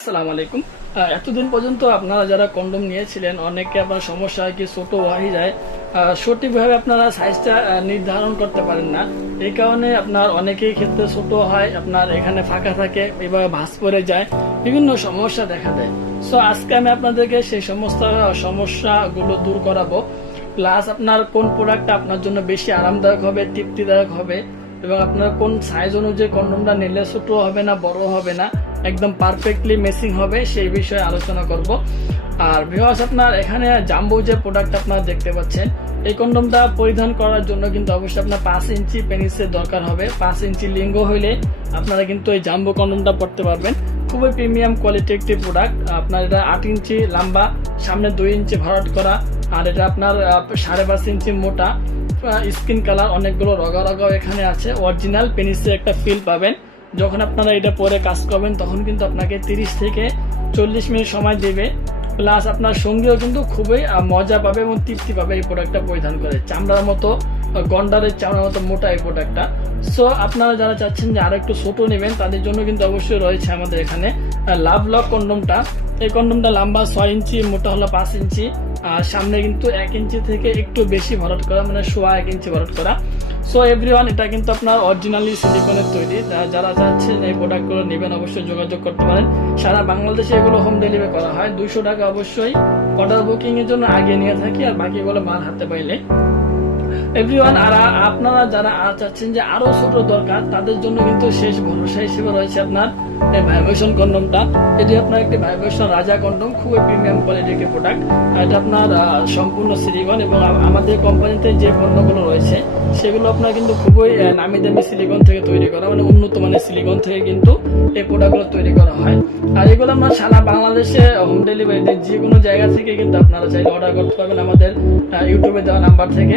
আসসালামু আলাইকুম। এতদিন পর্যন্ত আপনারা যারা কন্ডম নিয়েছিলেন অনেকে আপনার সমস্যা হয় কি ছোট হয়ে যায়, সঠিকভাবে আপনারা সাইজটা নির্ধারণ করতে পারেন না। এই কারণে আপনার অনেকেই ক্ষেত্রে ছোট হয়, আপনার এখানে ফাঁকা থাকে, এবার ভাঁজ পড়ে যায়, বিভিন্ন সমস্যা দেখা দেয়। সো আজকে আমি আপনাদেরকে সেই সমস্ত সমস্যাগুলো দূর করাবো, প্লাস আপনার কোন প্রোডাক্টটা আপনার জন্য বেশি আরামদায়ক হবে, তৃপ্তিদায়ক হবে, এবং আপনার কোন সাইজ অনুযায়ী কন্ডমটা নিলে ছোট হবে না, বড় হবে না, একদম পারফেক্টলি মেসিং হবে, সেই বিষয়ে আলোচনা করব। আর ভিউয়ার্স, আপনার এখানে জাম্বো যে প্রোডাক্ট আপনারা দেখতে পাচ্ছেন, এই কন্ডমটা পরিধান করার জন্য কিন্তু অবশ্যই আপনার 5 ইঞ্চি পেনিসের দরকার হবে। 5 ইঞ্চি লিঙ্গ হইলে আপনারা কিন্তু এই জাম্বো কন্ডমটা পড়তে পারবেন। খুবই প্রিমিয়াম কোয়ালিটি একটি প্রোডাক্ট। আপনার এটা 8 ইঞ্চি লম্বা, সামনে 2 ইঞ্চি ভরাট করা, আর এটা আপনার 5.5 ইঞ্চি মোটা, স্কিন কালার, অনেকগুলো রগা রগাও এখানে আছে। অরিজিনাল পেনিসের একটা ফিল পাবেন। যখন আপনারা এটা পরে কাজ করবেন তখন কিন্তু আপনাকে 30 থেকে 40 মিনিট সময় দেবে, প্লাস আপনার সঙ্গীও কিন্তু খুবই মজা পাবে এবং তৃপ্তি পাবে এই প্রোডাক্টটা পরিধান করে। চামড়ার মতো, গন্ডারের চামড়ার মতো মোটা এই প্রোডাক্টটা। সো আপনারা যারা চাচ্ছেন যে আরো একটু ছোট নেবেন তাদের জন্য কিন্তু অবশ্যই রয়েছে আমাদের এখানে লাভ লক কন্ডমটা। এই কন্ডমটা লম্বা 6 ইঞ্চি, মোটা হলো 5 ইঞ্চি, আর সামনে কিন্তু 1 ইঞ্চি থেকে একটু বেশি ভরাট করা, মানে 1.5 ইঞ্চি ভরাট করা। সো এভরিওয়ান, এটা কিন্তু আপনার অরিজিনালি সিলিকনের তৈরি। যারা চাচ্ছেন এই প্রোডাক্টগুলো নেবেন অবশ্যই যোগাযোগ করতে পারেন। সারা বাংলাদেশে এগুলো হোম ডেলিভারি করা হয়। 200 টাকা অবশ্যই অর্ডার বুকিং এর জন্য আগে নিয়ে থাকি, আর বাকিগুলো মাল হাতে পাইলে। এভরিওয়ান, আর আপনারা যারা চাচ্ছেন যে আরো ছোট দরকার তাদের জন্য কিন্তু শেষ ভরসা হিসেবে রয়েছে আপনার এই ভাইব্রেশন কন্ডমটা। এটি আপনার একটি ভাইব্রেশন রাজা কন্ডম, খুবই প্রিমিয়াম কোয়ালিটির একটি প্রোডাক্ট। এটা আপনার সম্পূর্ণ সিলিকন, এবং আমাদের কোম্পানিতে যে পণ্যগুলো রয়েছে সেগুলো আপনার কিন্তু খুবই নামি দামি সিলিকন থেকে তৈরি করা, মানে উন্নত মানের সিলিকন থেকে কিন্তু এই প্রোডাক্টগুলো তৈরি করা হয়। আর এগুলো আমরা সারা বাংলাদেশে হোম ডেলিভারিতে যে কোনো জায়গা থেকে কিন্তু আপনারা চাইলে অর্ডার করতে পারবেন আমাদের ইউটিউবে দেওয়া নাম্বার থেকে।